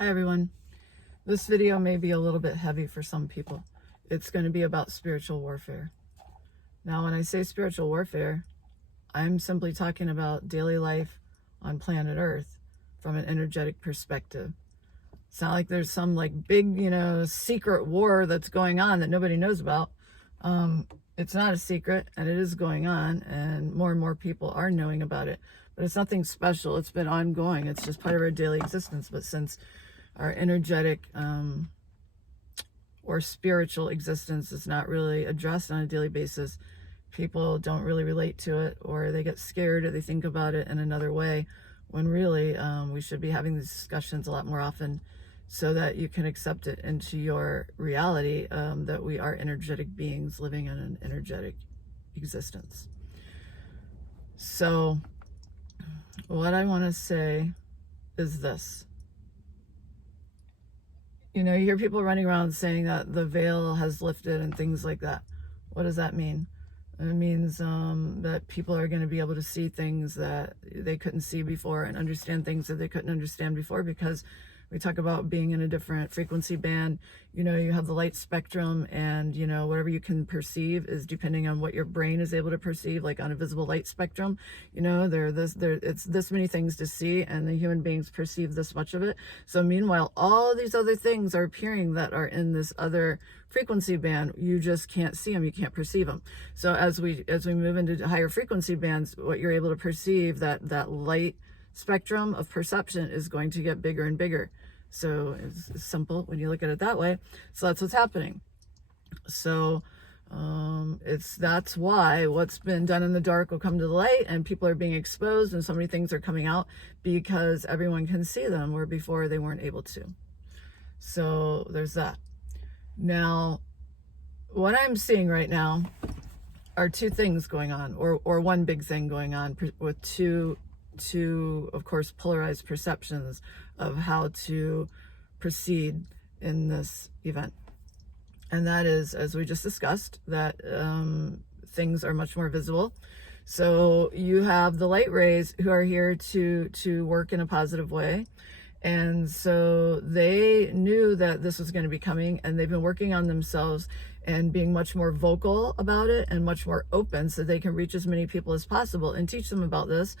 Hi everyone. This video may be a little bit heavy for some people. It's going to be about spiritual warfare. Now, when I say spiritual warfare, I'm simply talking about daily life on planet Earth from an energetic perspective. It's not like there's some like big, secret war that's going on that nobody knows about. It's not a secret, and it is going on, and more people are knowing about it. But it's nothing special. It's been ongoing. It's just part of our daily existence. But since our energetic or spiritual existence is not really addressed on a daily basis, people don't really relate to it, or they get scared, or they think about it in another way, when really we should be having these discussions a lot more often so that you can accept it into your reality, that we are energetic beings living in an energetic existence. So what I want to say is this. You hear people running around saying that the veil has lifted and things like that. What does that mean? It means that people are going to be able to see things that they couldn't see before and understand things that they couldn't understand before, because we talk about being in a different frequency band. You have the light spectrum, and whatever you can perceive is depending on what your brain is able to perceive. Like on a visible light spectrum, it's this many things to see, and the human beings perceive this much of it. So meanwhile, all these other things are appearing that are in this other frequency band. You just can't see them, you can't perceive them. So as we move into higher frequency bands, what you're able to perceive, that light spectrum of perception is going to get bigger and bigger. So it's simple when you look at it that way. So that's what's happening. So that's why what's been done in the dark will come to the light, and people are being exposed, and so many things are coming out because everyone can see them, where before they weren't able to. So there's that. Now, what I'm seeing right now are two things going on, or one big thing going on, with two, of course, polarized perceptions of how to proceed in this event. And that is, as we just discussed, that things are much more visible. So you have the light rays who are here to work in a positive way. And so they knew that this was going to be coming, and they've been working on themselves and being much more vocal about it and much more open, so they can reach as many people as possible and teach them about this.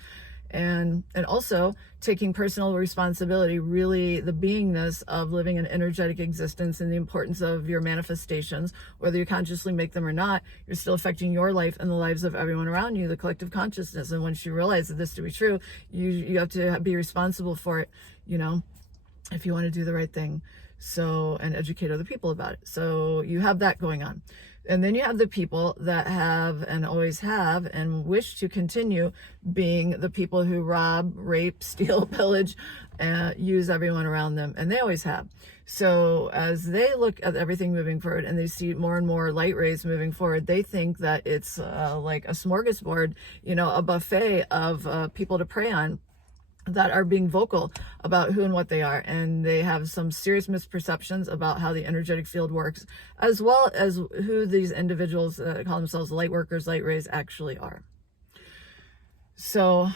And also taking personal responsibility, really the beingness of living an energetic existence, and the importance of your manifestations. Whether you consciously make them or not, you're still affecting your life and the lives of everyone around you, the collective consciousness. And once you realize that this to be true, you have to be responsible for it, if you want to do the right thing. So, and educate other people about it. So you have that going on. And then you have the people that have and always have and wish to continue being the people who rob, rape, steal, pillage, and use everyone around them. And they always have. So as they look at everything moving forward, and they see more and more light rays moving forward, they think that it's like a smorgasbord, a buffet of people to prey on, that are being vocal about who and what they are. And they have some serious misperceptions about how the energetic field works, as well as who these individuals that call themselves light workers, light rays, actually are. So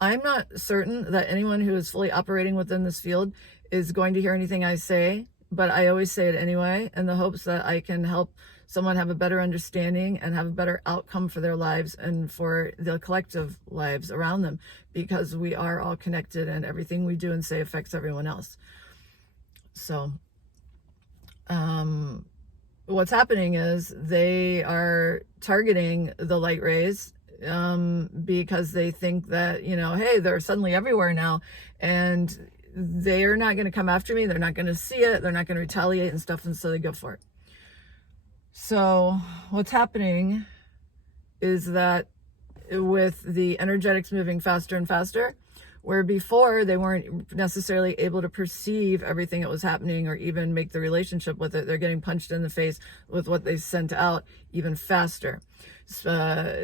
I'm not certain that anyone who is fully operating within this field is going to hear anything I say, but I always say it anyway, in the hopes that I can help someone have a better understanding and have a better outcome for their lives and for the collective lives around them, because we are all connected, and everything we do and say affects everyone else. So what's happening is they are targeting the light rays because they think that, hey, they're suddenly everywhere now, and they're not going to come after me. They're not going to see it. They're not going to retaliate and stuff. And so they go for it. So what's happening is that with the energetics moving faster and faster, where before they weren't necessarily able to perceive everything that was happening or even make the relationship with it, they're getting punched in the face with what they sent out even faster.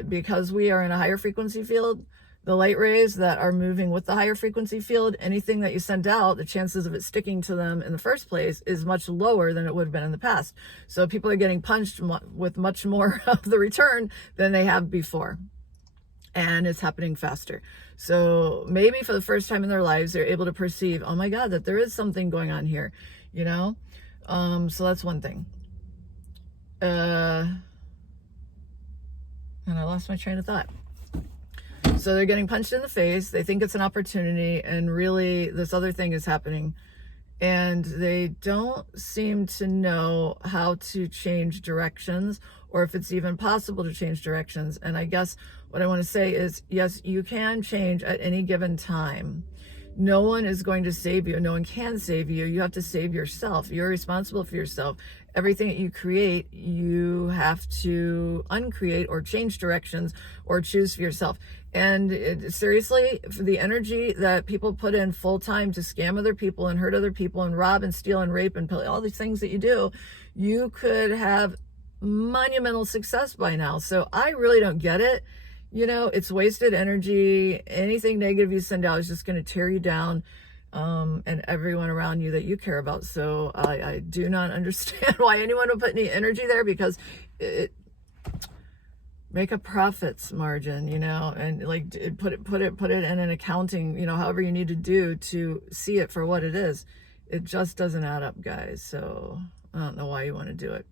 Because we are in a higher frequency field, the light rays that are moving with the higher frequency field, anything that you sent out, the chances of it sticking to them in the first place is much lower than it would have been in the past. So people are getting punched with much more of the return than they have before. and it's happening faster. So maybe for the first time in their lives, they're able to perceive, oh my God, that there is something going on here, you know? So that's one thing. And I lost my train of thought. So they're getting punched in the face. They think it's an opportunity, and really this other thing is happening. And they don't seem to know how to change directions, or if it's even possible to change directions. And I guess what I want to say is, yes, you can change at any given time. No one is going to save you. No one can save you. You have to save yourself. You're responsible for yourself. Everything that you create, you have to uncreate or change directions or choose for yourself. And seriously, for the energy that people put in full time to scam other people and hurt other people and rob and steal and rape and all these things that you do, you could have monumental success by now. So I really don't get it. You know, it's wasted energy. Anything negative you send out is just going to tear you down, and everyone around you that you care about. So I do not understand why anyone would put any energy there, because make a profits margin, you know, and like put it in an accounting, you know, however you need to do to see it for what it is. It just doesn't add up, guys. So I don't know why you want to do it,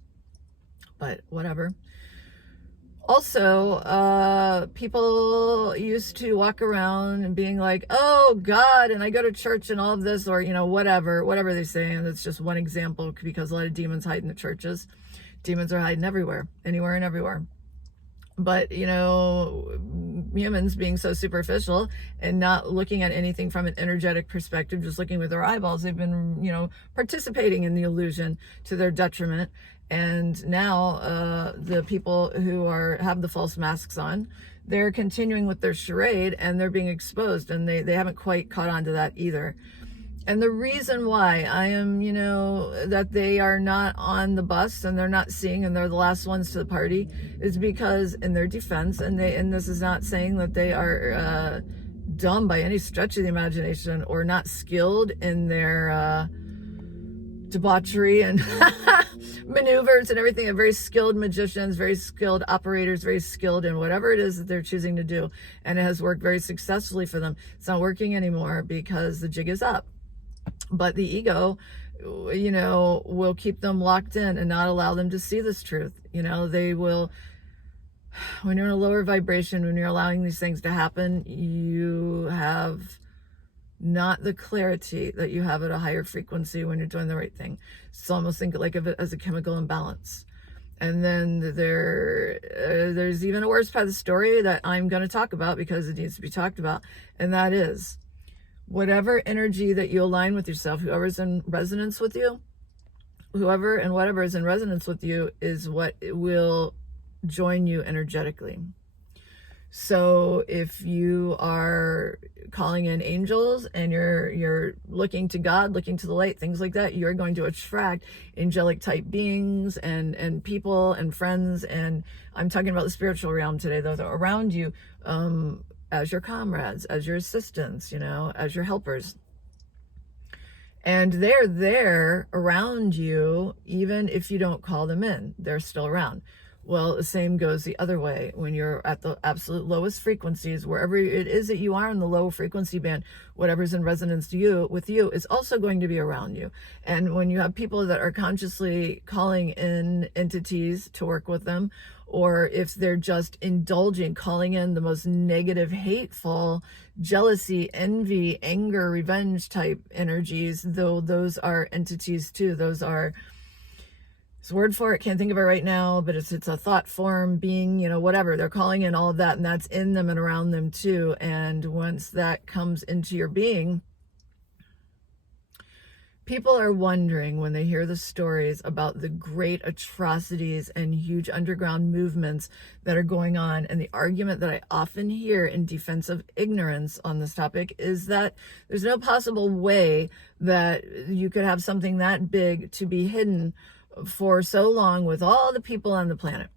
but whatever. Also, people used to walk around and being like, oh God, and I go to church and all of this, or, you know, whatever they say. And that's just one example, because a lot of demons hide in the churches. Demons are hiding everywhere, anywhere and everywhere. But, you know, humans being so superficial and not looking at anything from an energetic perspective, just looking with their eyeballs, they've been, you know, participating in the illusion to their detriment. And now the people who have the false masks on, they're continuing with their charade, and they're being exposed, and they haven't quite caught on to that either. And the reason why I am, you know, that they are not on the bus and they're not seeing, and they're the last ones to the party, is because, in their defense, and this is not saying that they are dumb by any stretch of the imagination, or not skilled in their debauchery and maneuvers and everything. They're very skilled magicians, very skilled operators, very skilled in whatever it is that they're choosing to do. And it has worked very successfully for them. It's not working anymore because the jig is up. But the ego, you know, will keep them locked in and not allow them to see this truth. You know, they will, when you're in a lower vibration, when you're allowing these things to happen, you have not the clarity that you have at a higher frequency when you're doing the right thing. So almost think like of it as a chemical imbalance. And then there's even a worse part of the story that I'm going to talk about, because it needs to be talked about. And that is, whatever energy that you align with yourself, whoever's in resonance with you, whoever and whatever is in resonance with you is what will join you energetically. So if you are calling in angels and you're looking to God, looking to the light, things like that, you're going to attract angelic type beings and people and friends. And I'm talking about the spiritual realm today, those are around you, as your comrades, as your assistants, you know, as your helpers. And they're there around you, even if you don't call them in, they're still around. Well, the same goes the other way. When you're at the absolute lowest frequencies, wherever it is that you are in the low frequency band, whatever's in resonance to with you is also going to be around you. And when you have people that are consciously calling in entities to work with them, or if they're just indulging, calling in the most negative, hateful, jealousy, envy, anger, revenge type energies, though those are entities too. Those are, there's a word for it, can't think of it right now, but it's a thought form, being, you know, whatever. They're calling in all of that, and that's in them and around them too. And once that comes into your being, people are wondering when they hear the stories about the great atrocities and huge underground movements that are going on. And the argument that I often hear in defense of ignorance on this topic is that there's no possible way that you could have something that big to be hidden for so long with all the people on the planet.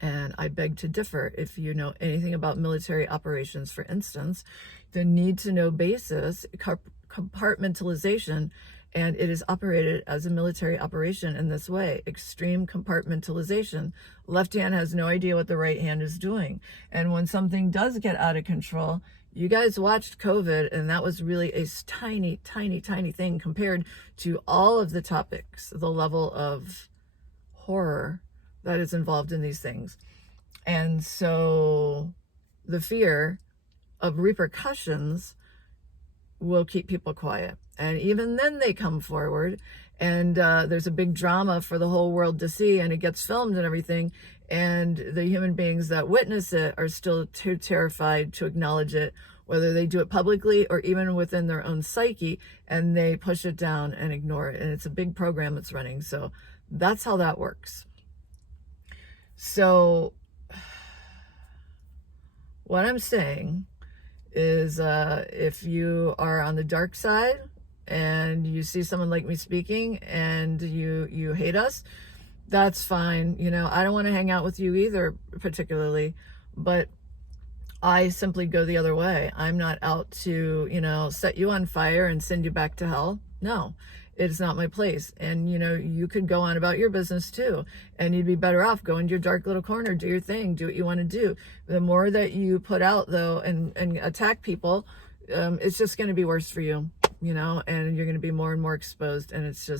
And I beg to differ. If you know anything about military operations, for instance, the need to know basis, compartmentalization, And it is operated as a military operation in this way: extreme compartmentalization. Left hand has no idea what the right hand is doing. And when something does get out of control, you guys watched COVID, and that was really a tiny, tiny, tiny thing compared to all of the topics, the level of horror that is involved in these things. And so the fear of repercussions will keep people quiet. And even then they come forward, and there's a big drama for the whole world to see, and it gets filmed and everything. And the human beings that witness it are still too terrified to acknowledge it, whether they do it publicly or even within their own psyche, and they push it down and ignore it. And it's a big program that's running. So that's how that works. So what I'm saying is, if you are on the dark side and you see someone like me speaking and you hate us, that's fine. You know, I don't want to hang out with you either particularly, but I simply go the other way. I'm not out to, you know, set you on fire and send you back to hell. No, it's not my place. And, you know, you could go on about your business too, and you'd be better off going to your dark little corner, do your thing, do what you want to do. The more that you put out though and attack people, it's just going to be worse for you, you know, and you're going to be more and more exposed, and it's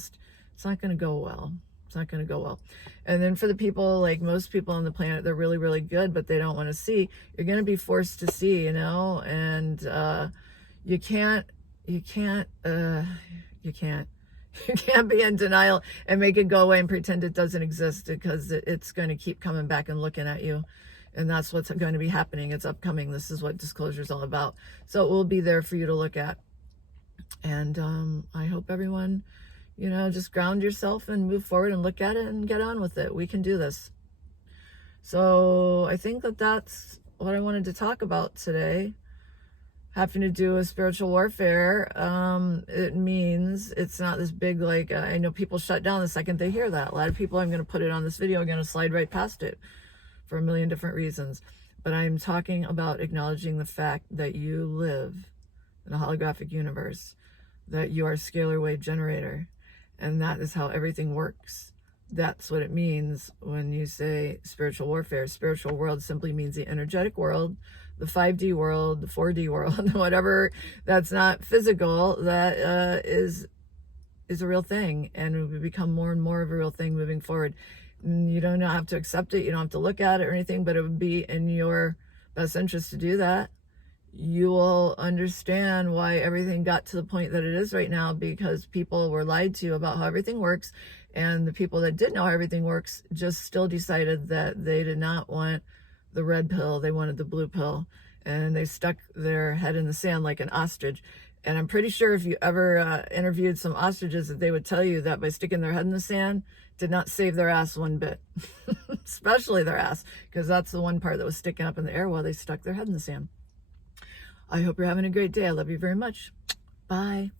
not going to go well. It's not going to go well. And then for the people, like most people on the planet, they're really, really good, but they don't want to see. You're going to be forced to see, you know, and you can't be in denial and make it go away and pretend it doesn't exist, because it's going to keep coming back and looking at you. And that's what's going to be happening. It's upcoming. This is what disclosure is all about. So it will be there for you to look at. And I hope everyone, you know, just ground yourself and move forward and look at it and get on with it. We can do this. So I think that's what I wanted to talk about today, having to do with spiritual warfare. It means it's not this big, like, I know people shut down the second they hear that. A lot of people, I'm going to put it on this video, are going to slide right past it for a million different reasons. But I'm talking about acknowledging the fact that you live in a holographic universe, that you are a scalar wave generator. And that is how everything works. That's what it means when you say spiritual warfare. Spiritual world simply means the energetic world, the 5D world, the 4D world, whatever that's not physical, that is a real thing. And it will become more and more of a real thing moving forward. And you don't have to accept it. You don't have to look at it or anything, but it would be in your best interest to do that. You will understand why everything got to the point that it is right now, because people were lied to about how everything works, and the people that did know how everything works just still decided that they did not want the red pill, they wanted the blue pill, and they stuck their head in the sand like an ostrich. And I'm pretty sure if you ever interviewed some ostriches, that they would tell you that by sticking their head in the sand did not save their ass one bit. Especially their ass, because that's the one part that was sticking up in the air while they stuck their head in the sand. I hope you're having a great day. I love you very much. Bye.